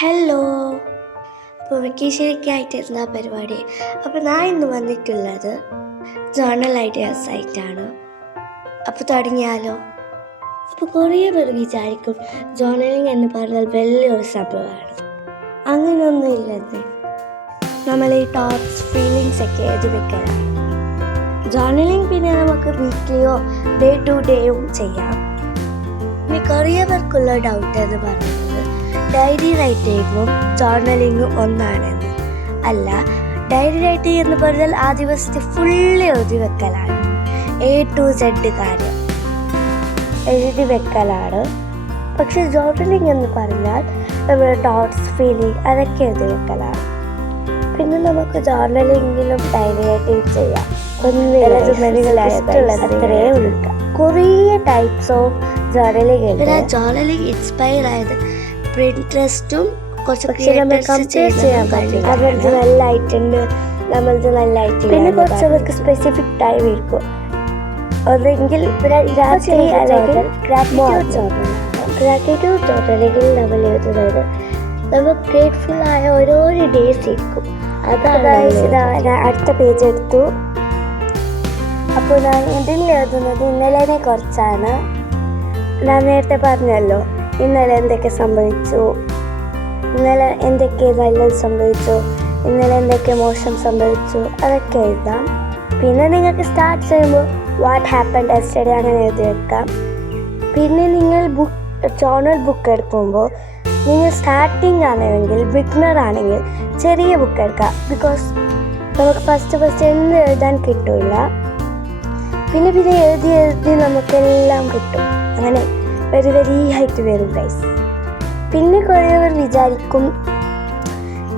Hello. അപ്പോൾ വെക്കേഷനൊക്കെ ആയിട്ടിരുന്ന പരിപാടി. അപ്പോൾ ഞാൻ ഇന്ന് വന്നിട്ടുള്ളത് ജേർണൽ ഐഡിയാസ് ആയിട്ടാണ്. അപ്പോൾ തുടങ്ങിയാലോ. അപ്പോൾ കുറേ പേർ വിചാരിക്കും ജേർണലിങ് എന്ന് പറഞ്ഞാൽ വലിയൊരു സംഭവമാണ്. അങ്ങനെയൊന്നും ഇല്ലെന്ന്. നമ്മൾ ഈ തോട്ട്സ് ഫീലിങ്സ് ഒക്കെ എഴുതി വെക്കലാണ് ജേർണലിങ്. പിന്നെ നമുക്ക് വീക്ക്ലിയോ ഡേ ടു ഡേയും ചെയ്യാം. പിന്നെ കുറേ പേർക്കുള്ള ഡൗട്ട് എന്ന് പറയുന്നത് ഡയറി റൈറ്റിങ്ങും ജേർണലിങ്ങും ഒന്നാണെന്ന്. അല്ല, ഡയറി റൈറ്റിംഗ് എന്ന് പറഞ്ഞാൽ ആ ദിവസത്തെ ഫുള്ള് എഴുതി വെക്കലാണ്. A to Z കാര്യം എഴുതി വെക്കലാണ്. പക്ഷെ ജേർണലിംഗ് എന്ന് പറഞ്ഞാൽ നമ്മുടെ തോട്ട്സ് ഫീലിംഗ് അതൊക്കെ എഴുതി വെക്കലാണ്. പിന്നെ നമുക്ക് ജേർണലിങ്ങിലും ഡയറി റൈറ്റിംഗ് ചെയ്യാം. അത്രേ ഉള്ളൂ. കുറേ ടൈപ്സ് ഓഫ് ജേർണലിംഗ് ഉണ്ട്. ജേർണലിംഗ് ഇൻസ്പയർ ആയത് പിൻട്രസ്റ്റും കുറച്ച് കമ്പയർ ചെയ്യാൻ പറ്റും. അവർക്ക് നല്ലതായിട്ടുണ്ട്, നമ്മൾക്ക് നല്ലതായിട്ടുണ്ട്. പിന്നെ കുറച്ചവർക്ക് സ്പെസിഫിക് ടൈം ഇരിക്കും. ഒന്നെങ്കിൽ രാത്രി അല്ലെങ്കിൽ ഗ്രാറ്റിറ്റ്യൂഡ് ജേർണലിംഗിൽ നമ്മൾ എഴുതുന്നത് നമ്മൾ ഗ്രേറ്റ്ഫുൾ ആയ ഓരോരോ ഡേയ്സ് ഇരിക്കും. അതാണ് അടുത്ത പേജ് എടുത്തു. അപ്പോൾ ഞാൻ ഇതിൽ എഴുതുന്നത് ഇന്നലെ കുറിച്ചാണ്. ഞാൻ നേരത്തെ പറഞ്ഞല്ലോ ഇന്നലെ എന്തൊക്കെ സംഭവിച്ചു, ഇന്നലെ എന്തൊക്കെ നല്ലത് സംഭവിച്ചു, ഇന്നലെ എന്തൊക്കെ മോശം സംഭവിച്ചു, അതൊക്കെ എഴുതാം. പിന്നെ നിങ്ങൾക്ക് സ്റ്റാർട്ട് ചെയ്യുമ്പോൾ വാട്ട് ഹാപ്പൻഡ് യെസ്റ്റർഡേ അങ്ങനെ എഴുതി വെക്കാം. പിന്നെ നിങ്ങൾ ജേർണൽ ബുക്ക് എടുക്കുമ്പോൾ നിങ്ങൾ സ്റ്റാർട്ടിങ് ആണെങ്കിൽ ബിഗിനർ ആണെങ്കിൽ ചെറിയ ബുക്ക് എടുക്കാം. ബിക്കോസ് നമുക്ക് ഫസ്റ്റ് എന്ത് എഴുതാൻ കിട്ടില്ല. പിന്നെ എഴുതി നമുക്കെല്ലാം കിട്ടും. അങ്ങനെ വെരി ആയിട്ട് വരും ഗൈസ്. പിന്നെ കുറേ പേർ വിചാരിക്കും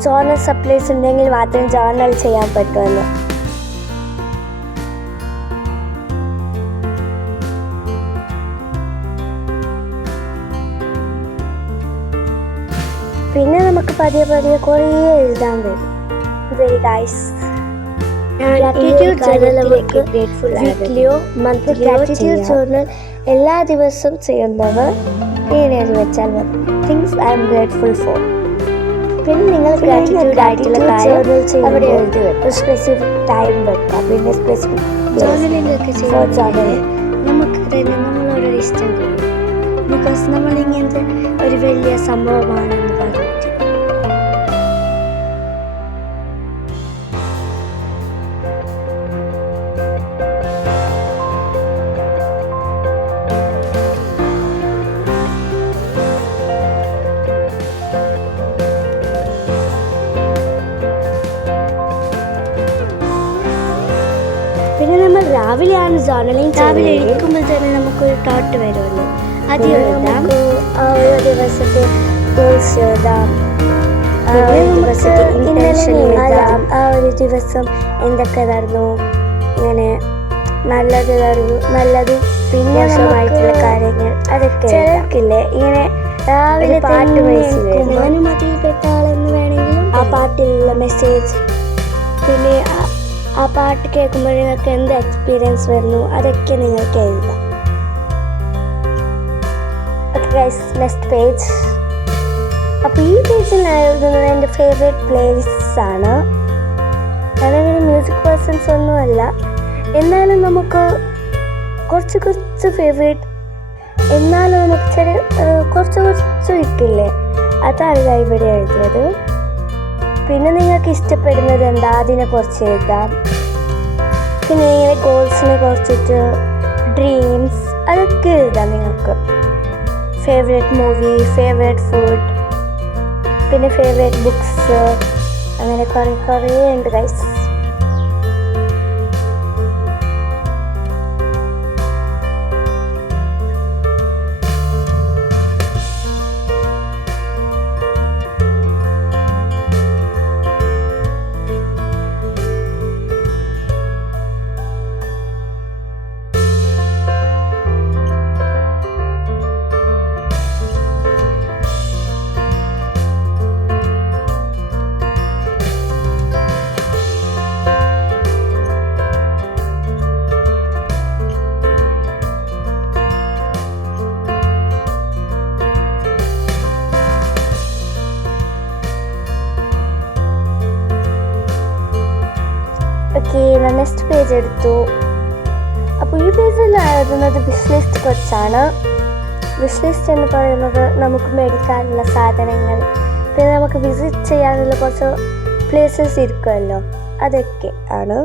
ജേർണൽ സപ്ലൈസ് ഉണ്ടെങ്കിൽ മാത്രം ജേർണൽ ചെയ്യാൻ പറ്റുമെന്ന്. പിന്നെ നമുക്ക് പതിയെ കുറേ എഴുതാൻ വരും. ഗൈസ്, എല്ലാ ദിവസവും ചെയ്യുന്നവർ എഴുതി വെച്ചാൽ മതി. Things I M grateful four. പിന്നെ നിങ്ങൾ ഗ്രാറ്റിറ്റ്യൂഡ് ആയിട്ടുള്ള കാര്യം അവിടെ എഴുതി വെക്കും. സ്പെസിഫിക് ടൈം വെക്കാം. പിന്നെ സ്പെസിഫിക് ജേർണലിംഗൊക്കെ ചെയ്യുന്നത് നമുക്ക് തന്നെ നമ്മളോടൊരു ഇഷ്ടം തോന്നും. ബിക്കോസ് നമ്മളിങ്ങനത്തെ ഒരു വലിയ സംഭവമാണെന്ന് പറഞ്ഞിട്ട്. പിന്നെ നമ്മൾ രാവിലെയാണ് ജേർണലിംഗ്. രാവിലെ എഴുതിക്കുമ്പോൾ തന്നെ നമുക്കൊരു തോട്ട് വരുമല്ലോ. അത് എഴുതാം. ഓരോ ദിവസത്തെ ഗോൾസ് എഴുതാം. ആ ഒരു ദിവസം എന്തൊക്കെ നടന്നു, ഇങ്ങനെ നല്ലത് നടന്നു, നല്ലതും പിന്നെ മോശമായിട്ടുള്ള കാര്യങ്ങൾ അതൊക്കെ. ചിലർക്കില്ലേ ഇങ്ങനെ രാവിലെ പാട്ട് ഞാനും അതിൽപ്പെട്ട ആളെന്ന് വേണമെങ്കിലും ആ പാട്ടിലുള്ള മെസ്സേജ്, പിന്നെ ആ പാട്ട് കേൾക്കുമ്പോൾ നിങ്ങൾക്ക് എന്ത് എക്സ്പീരിയൻസ് വരുന്നു അതൊക്കെ നിങ്ങൾക്ക് എഴുതാം. Okay guys, next page. അപ്പോൾ ഈ പേജിൽ ഞാൻ എഴുതുന്നത് എൻ്റെ ഫേവറേറ്റ് പ്ലേലിസ്റ്റ്സ് ആണ്. ഞാനങ്ങനെ മ്യൂസിക് പേഴ്സൺസ് ഒന്നുമല്ല, എന്നാലും നമുക്ക് കുറച്ച് ഫേവറേറ്റ്, എന്നാലും നമുക്ക് കുറച്ച് ഇട്ടില്ലേ, അതാണ് ഞാൻ ഇവിടെ എഴുതിയത്. പിന്നെ നിങ്ങൾക്ക് ഇഷ്ടപ്പെടുന്നത് എന്താ അതിനെക്കുറിച്ച് എഴുതാം. പിന്നെ നിങ്ങളുടെ ഗോൾസിനെ കുറിച്ചിട്ട്, ഡ്രീംസ് അതൊക്കെ എഴുതാം നിങ്ങൾക്ക്. ഫേവറേറ്റ് മൂവി, ഫേവറേറ്റ് ഫുഡ്, പിന്നെ ഫേവറേറ്റ് ബുക്സ്, അങ്ങനെ കുറേ ഉണ്ട് ഗൈസ്. നമ്മളെ നെക്സ്റ്റ് പേജ് എടുത്തു. അപ്പോൾ ഈ പേജിൽ എഴുതുന്നത് വിഷ് ലിസ്റ്റ് കുറിച്ചാണ്. വിഷ് ലിസ്റ്റ് എന്ന് പറയുന്നത് നമുക്ക് മേടിക്കാനുള്ള സാധനങ്ങൾ, പിന്നെ നമുക്ക് വിസിറ്റ് ചെയ്യാനുള്ള കുറച്ച് പ്ലേസസ് ഇരിക്കുമല്ലോ, അതൊക്കെ ആണ്.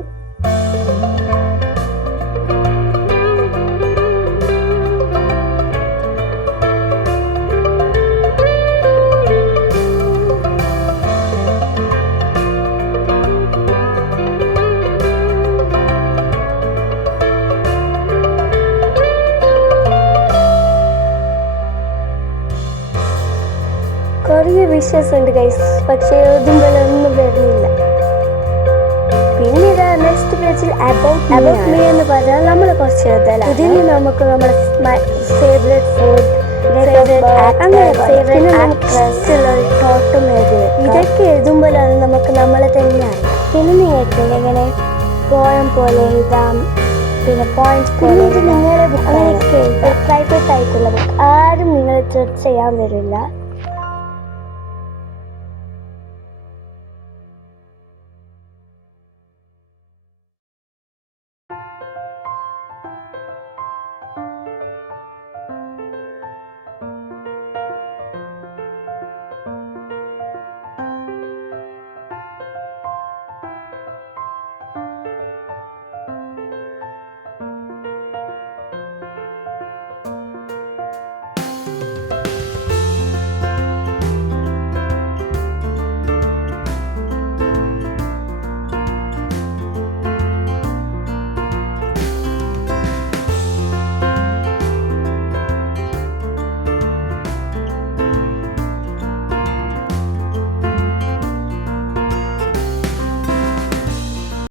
കുറേ വിഷസ് ഉണ്ട് ഗൈസ്, പക്ഷേ എഴുതുമ്പോഴൊന്നും വരുന്നില്ല. പിന്നെ ഇതാ നെക്സ്റ്റ് പേജിൽ അബൌട്ട് മീ എന്ന് പറഞ്ഞാൽ നമ്മൾ കുറച്ച് എഴുതലാണ്. ഇതിൽ നമുക്ക് നമ്മുടെ ഫേവറേറ്റ് ഫുഡ്, ടോട്ടും എഴുതുന്നത്. ഇതൊക്കെ എഴുതുമ്പോഴാണ് നമുക്ക് നമ്മളെ തന്നെയാണ്. പിന്നെ നിങ്ങൾക്ക് എങ്ങനെ പോയം പോലെ എഴുതാം, പിന്നെ പോയിന്റ്സ് പോലെ. ഇത് നിങ്ങളുടെ ബുക്ക്, അങ്ങനെയൊക്കെ പ്രൈവറ്റ് ആയിട്ടുള്ള ബുക്ക്, ആരും നിങ്ങളെ ജഡ്ജ് ചെയ്യാൻ വരില്ല.